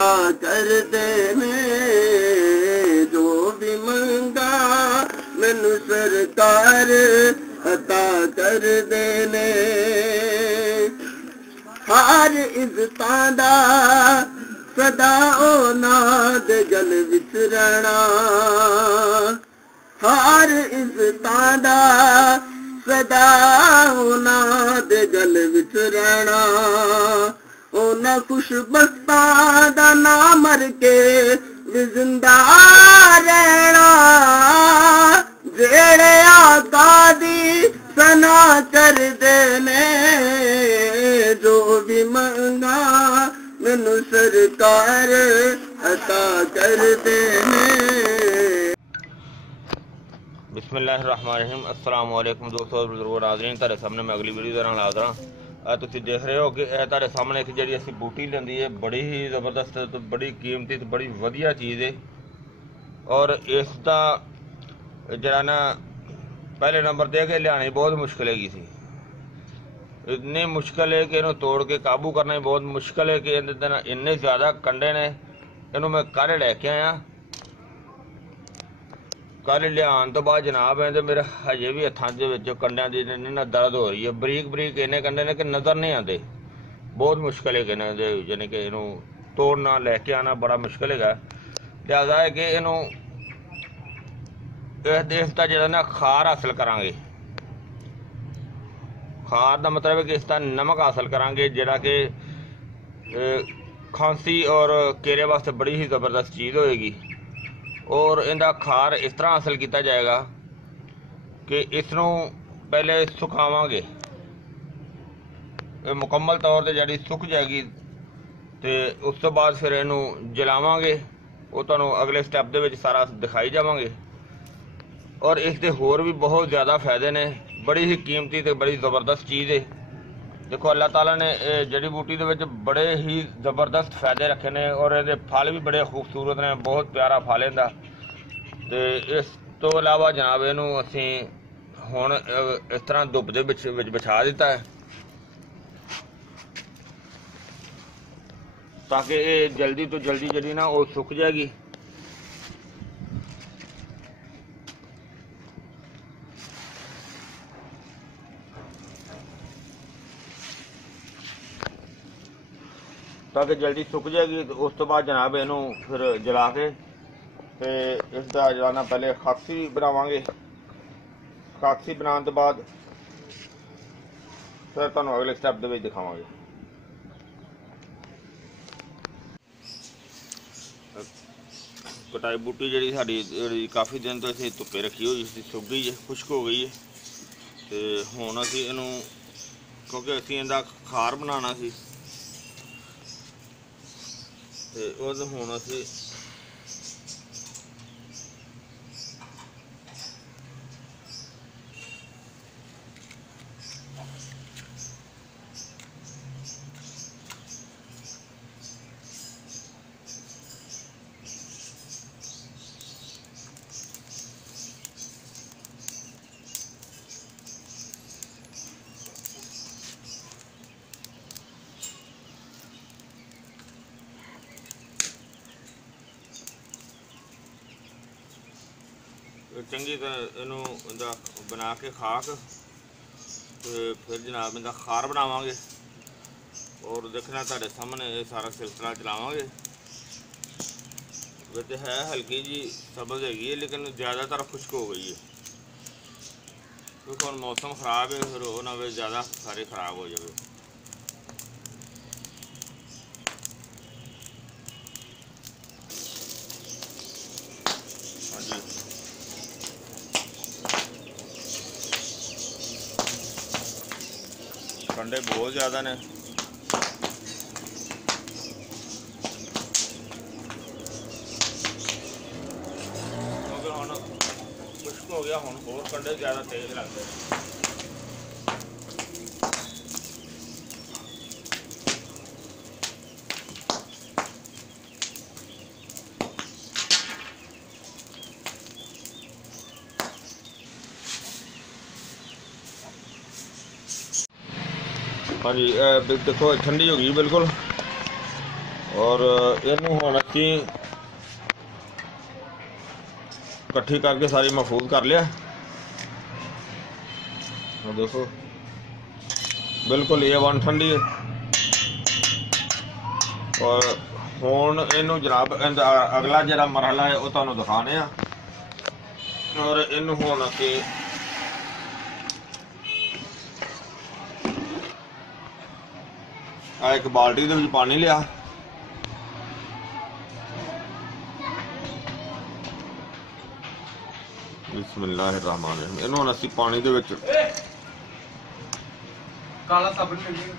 कर देने जो भी मंगा मैनू सरकार अता कर देने। हर इज्जतां दा सदा औलाद गल विच रहना, हर इज्जतां दा सदा औलाद गल विच रहना। उन्हें खुशबख्तां दा ना मर के भी जिंदा रहना, जेड़े आका दी सना कर देने जो भी मंगा मैनू सरकार अता कर देने। बिस्मिल्लाहिर्रहमानिर्रहीम। अस्सलाम वालेकुम दोस्तों, बुजुर्गों, नाज़रीन। तेरे सामने मैं अगली वीडियो दे नाल हाज़र हां। तुसीं देख रहे हो कि तेरे सामने एक जिहड़ी असीं बूटी लैंदी है, बड़ी ही ज़बरदस्त तो बड़ी कीमती तो बड़ी वधिया चीज़ है। और इसका जिहड़ा ना पहले नंबर ते के लियानी बहुत मुश्किल हैगी सी। इतनी मुश्किल है कि इन्हूं तोड़ के काबू करना ही बहुत मुश्किल है कि इन्ने ज़्यादा कंडे ने। इन्हूं मैं कल लैके आया, कल लियान तो बाद जनाब है तो मेरे हजे भी हथां दे विच कंडियां दी ना दर्द हो रही है। बरीक बरीक इन्ने कंडे ने कि नज़र नहीं आते, बहुत मुश्किल है कि यानी कि इनू तोड़ना लैके आना बड़ा मुश्किल है। लिहाजा है कि इनू इसका जो ना खार हासिल करांगे। खार का मतलब है कि इसका नमक हासिल करांगे, जिहड़ा कि खांसी और केरे वास्ते बड़ी ही ज़बरदस्त चीज़ होएगी। और इनका खार इस तरह हासिल किया जाएगा कि इसनों पहले सुखावांगे, मुकम्मल तौर पर जी सुक जाएगी, तो उस तो बाद फिर इनू जलावांगे। वो तुहानूं अगले स्टैप दे विच सारा दिखाई जावांगे। और इसके होर भी बहुत ज़्यादा फायदे ने, बड़ी ही कीमती तो बड़ी ज़बरदस्त चीज़ है। देखो अल्लाह ताला ने जड़ी बूटी दे विच बड़े ही ज़बरदस्त फायदे रखे ने और ये फल भी बड़े खूबसूरत ने, बहुत प्यारा फल इहदा। तो इस तो अलावा जनाब इनू असीं हुण इस तरह धुप दे विच बिछा दिता है ताकि ये जल्दी तो जल्दी जी ना वो सुक जाएगी। ताकि जल्दी सुक जाएगी। तो उस तो बाद जनाब इनू फिर जला के तो इसका जलाना पहले खाकसी बनावांगे। खाकसी बनाने तो बाद फिर तुहानूं अगले स्टैप दे विच दिखावांगे। कटाई बूटी जी साड़ी काफ़ी दिन तो इसे धुप्पे रखी हुई सी, सुक गई है, खुश्क हो गई है। तो हुण असीं इनू क्योंकि असीं इहदा खार बनाना सी तो हुण असीं चंगी तरह इनू बना के खाक तो फिर जनाब इनका खार बनावांगे। और देखना तुहाडे सामने ये सारा सिलसिला चलावांगे। वैसे है हल्की जी सब्ज़ हैगी है लेकिन ज़्यादातर खुश्क हो गई है क्योंकि हुण मौसम खराब है, फिर वो ना वे ज़्यादा सारे खराब हो जाए। हाँ जी, कंडे बहुत ज़्यादा ने। क्योंकि हुण खुश्क हो गया, हुण होर कंडे ज़्यादा तेज़ लगते हैं। हाँ जी, देखो ठंडी हो गई बिल्कुल। और ਇਹਨੂੰ ਹੁਣ ਅਸੀਂ ਇਕੱਠੀ ਕਰਕੇ ਸਾਰੀ ਮਹਿਫੂਜ਼ ਕਰ ਲਿਆ। देखो बिल्कुल A1 ठंडी है। और हुण इनू जनाब अगला जरा मरहला है वो तुहानू दिखाने आ। और इनू हुण असीं एक बाल्टी दे विच पानी लिया, बिस्मिल्लाहिर्रहमानिर्रहीम। इनू हुण असीं पानी दे विच काला साबुन मिलेगा।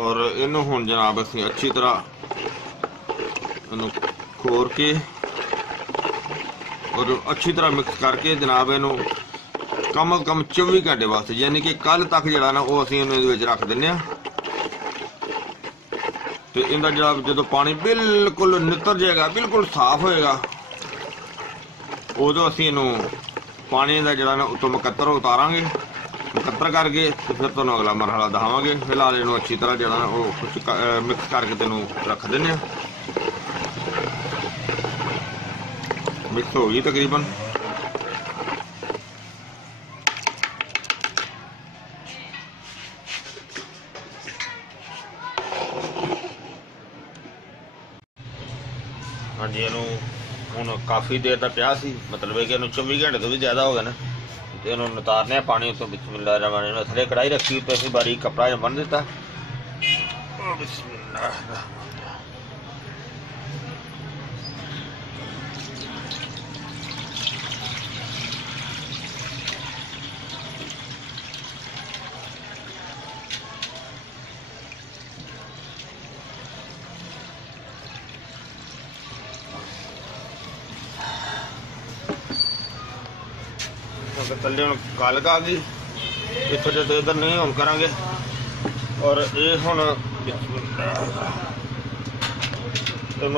और इनू हुण जनाब असीं अच्छी तरह इनू खोर के और अच्छी तरह मिक्स करके जनाब इनू कम अज कम 24 घंटे वास्ते यानी कि कल तक जिहड़ा ना वो असीं इहनू इहदे विच रख दिंदे आ। तो इनका जनाब जो पानी बिल्कुल नितर जाएगा, बिल्कुल साफ होएगा, उदों असीं इनू पानी का जिहड़ा ना उत्तों मकत्तर उतारांगे। मकत्तर करके तो फिर तुहानूं अगला मरहला दिखावांगे। फिलहाल इनू अच्छी तरह जिहड़ा ना वो कुछ मिक्स करके तेनू रख दिंदे आ। मिक्स हो गई तकरीबन। हाँ जी, इनू हुण काफ़ी देर का पिया सी, मतलब है कि इनू 24 घंटे तो भी ज़्यादा हो गए ना। तो इनू उतारने पानी तो बिस्मिल्लाह थले कढ़ाई रखी तो असीं बारीक कपड़ा बन दिता। बिस्मिल्लाह थले हम कालक आ गई इतों जो इधर नहीं हम करांगे। और ये हुण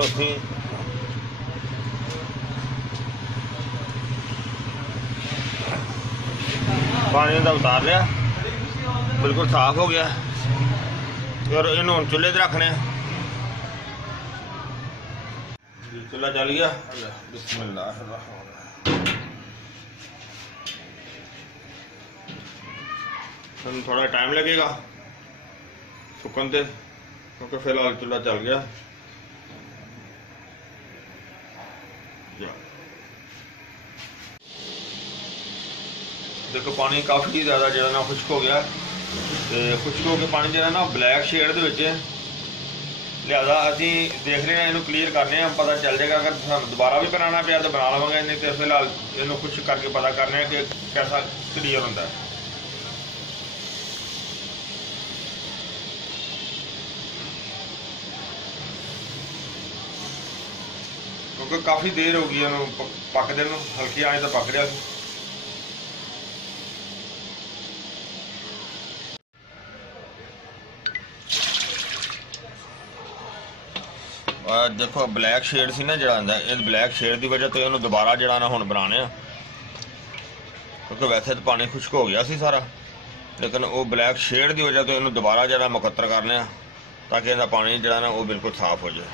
असीं पानी का उतार लिया, बिल्कुल साफ हो गया। और इन्हू हम चूल्हे रखने, चूल्हा जल गया। बिस्मिल्लाह थोड़ा टाइम लगेगा सुकन से, क्योंकि फिलहाल चूल्हा चल गया। देखो पानी काफ़ी ज़्यादा जो ना खुश्क हो गया। तो खुश्क हो के पानी जो ना ब्लैक शेड के लिहाजा असी देख रहे हैं, इनू क्लीयर करने पता चल जाएगा। अगर सानू दोबारा भी बनाना पिया तो बना लवांगे, नहीं तो फिलहाल इनू खुश्क करके पता करने कि कैसा क्लीयर होता है। क्योंकि काफ़ी देर हो गई पकदे नूं, हल्की आंच तो पक रहा। देखो ब्लैक शेड सी ना जड़ा आंदा, इस ब्लैक शेड की वजह तो इन्हू दोबारा जड़ा ना हुण बनाने, क्योंकि वैसे तो पानी खुश्क हो गया सी सारा, लेकिन वो ब्लैक शेड की वजह तो इन्हू दोबारा जड़ा मुकत्तर करने ताकि इहदा पानी जड़ा ना वो बिल्कुल साफ हो जाए।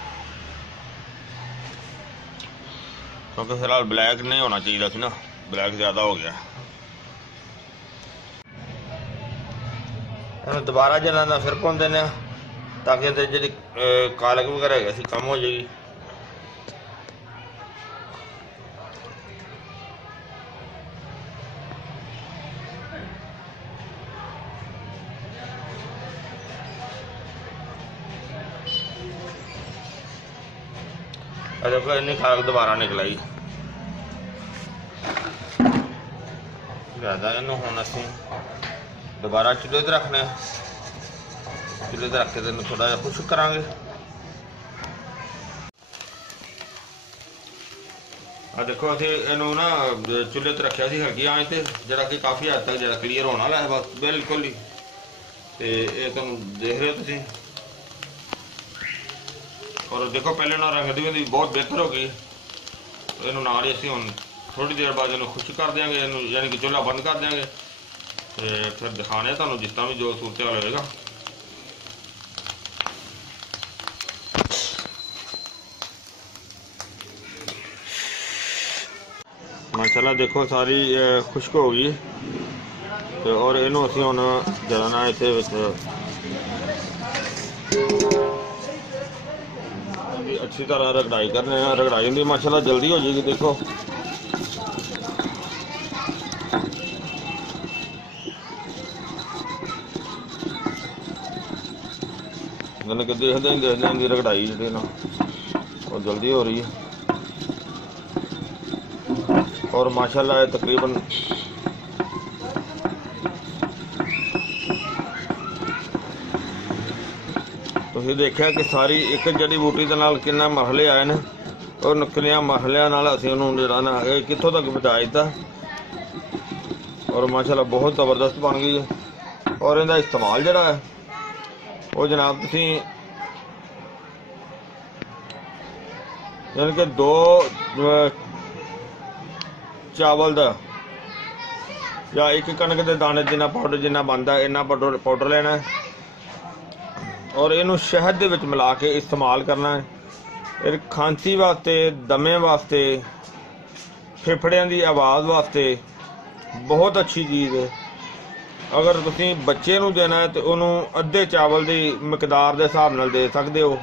क्योंकि फिलहाल ब्लैक नहीं होना चाहिए सी ना, ब्लैक ज़्यादा हो गया। इन्हू दोबारा जड़ा ना फिर भुन देने ताकि अंदर जी कालक वगैरह है कम हो जाएगी। देखो इन्नी कालक दोबारा निकल आई। लिहाजा इनू हुण असीं दोबारा चूल्हे ते रखने, चूल्हे ते रख के तेन थोड़ा जिहा खुश्क करांगे। आ देखो असीं इनू ना चूल्हे ते रखिया सी हल्की आंच ते, जिहड़ा कि काफ़ी हद तक जिहड़ा क्लीयर होने वाला है, बस बिल्कुल ही। तो ये तुम देख रहे हो तुसीं। और देखो पहले ना रंग दी बहुत बेहतर हो गई। ਇਹਨੂੰ ਨਾਲ ਹੀ ਅਸੀਂ ਹੁਣ ਥੋੜੀ ਦੇਰ ਬਾਅਦ ਇਹਨੂੰ ਖੁਸ਼ਕ ਕਰ ਦਿਆਂਗੇ, ਇਹਨੂੰ ਯਾਨੀ ਕਿ ਚੁੱਲ੍ਹਾ ਬੰਦ ਕਰ ਦਿਆਂਗੇ ਤੇ ਫਿਰ ਦਿਖਾਣੇ ਤੁਹਾਨੂੰ ਜਿਸ ਤਰ੍ਹਾਂ ਵੀ ਜੋ ਸੂਰਤ ਹਾਲ ਹੋਏਗਾ। माशाल्लाह देखो सारी खुश्क हो गई तो और इनू असी हुण जरा ना इत्थे अच्छी तरह रगड़ाई करने हैं। रगड़ाई होंदी माशाल्लाह जल्दी हो जाएगी। देखो कि देखते इनकी रगड़ाई जी ना वो जल्दी हो रही है और माशाल्लाह तकरीबन तुसीं देखिया कि सारी एक जड़ी बूटी दे नाल किन्ना मरहले आए ने और निकलिया मरहलियां नाल असीं उहनूं जिहड़ा ना कित्थों तक पहुंचा दित्ता और माशाल्लाह बहुत ज़बरदस्त बन गई है। और इहदा इस्तेमाल जिहड़ा है वो जनाब तुसीं यानी कि 2 चावल का या 1 कणक के दाने जिन्ना पाउडर जिन्ना बनता है इन्ना पाउडर लेना है और इनू शहद दे विच मिला के इस्तेमाल करना है। फिर खांसी वास्ते, दमे वास्ते, फेफड़ियां दी आवाज़ वास्ते बहुत अच्छी चीज़ है। अगर तुसीं बच्चे नूं देना है तो उन्होंने अद्धे चावल की मकदार के हिसाब नाल दे सकते हो।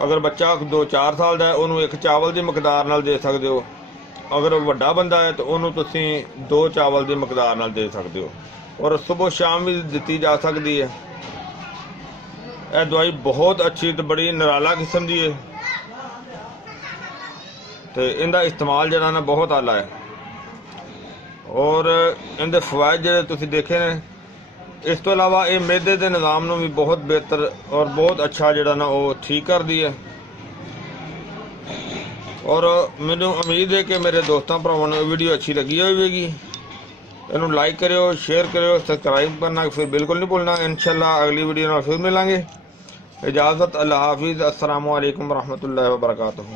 अगर बच्चा 2-4 साल का है उन्होंने 1 चावल की मकदार नाल दे सकते हो। अगर वड्डा बंदा है तो उन्होंने तुसीं 2 चावल की मकदार नाल दे सकते हो और सुबह शाम भी दी जा सकती है। यह दवाई बहुत अच्छी तो बड़ी निराला किस्म की है तो इनका इस्तेमाल जिहड़ा ना बहुत आला है और इनके फवायद जिहड़े तुसीं देखे ने। इस तो इलावा ये मैदे के निज़ाम नूं भी बहुत बेहतर और बहुत अच्छा जिहड़ा ना वो ठीक करदी है। और मैनू उम्मीद है कि मेरे दोस्तों भरावां नूं वीडियो अच्छी लगी होगी। इन्हूं लाइक करियो, शेयर करियो, सब्सक्राइब करना फिर बिल्कुल नहीं भूलना। इंशाल्लाह अगली वीडियो में फिर मिलांगे। इजाज़त, अल्लाह हाफिज़, अस्सलामु अलैकुम रहमतुल्लाहि व बरकातुहू।